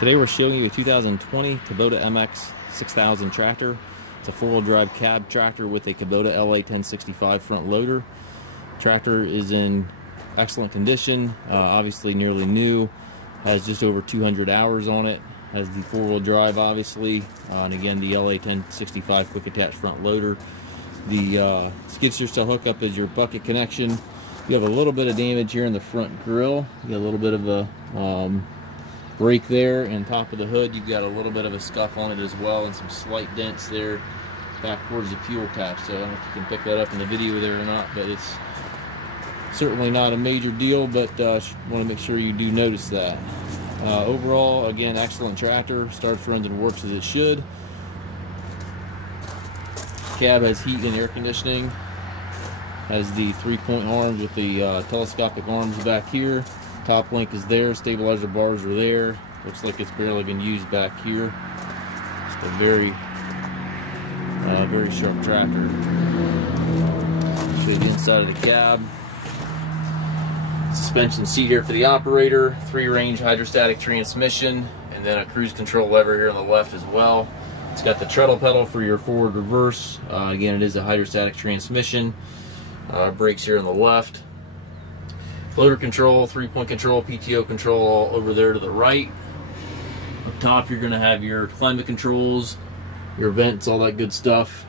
Today we're showing you a 2020 Kubota MX6000 tractor. It's a four-wheel drive cab tractor with a Kubota LA1065 front loader. Tractor is in excellent condition, obviously nearly new, has just over 200 hours on it, has the four-wheel drive obviously, and again the LA1065 quick attach front loader. The skid steer style hookup is your bucket connection. You have a little bit of damage here in the front grille. You got a little bit of a break there, and top of the hood you've got a little bit of a scuff on it as well, and some slight dents there back towards the fuel cap. So I don't know if you can pick that up in the video there or not, but it's certainly not a major deal, but want to make sure you do notice that. Overall, again, excellent tractor, starts, runs, and works as it should. Cab has heat and air conditioning, has the 3-point arms with the telescopic arms back here. Top link is there, stabilizer bars are there. Looks like it's barely been used back here. Just a very sharp tractor. Show you the inside of the cab. Suspension seat here for the operator, 3-range hydrostatic transmission, and then a cruise control lever here on the left as well. It's got the treadle pedal for your forward reverse. Again, it is a hydrostatic transmission. Brakes here on the left. Loader control, 3-point control, PTO control all over there to the right. Up top you're going to have your climate controls, your vents, all that good stuff.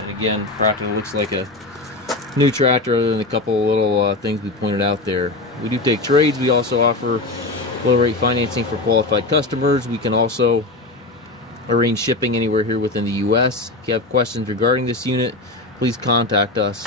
And again, practically looks like a new tractor other than a couple little things we pointed out there. We do take trades. We also offer low rate financing for qualified customers. We can also arrange shipping anywhere here within the US. If you have questions regarding this unit, please contact us.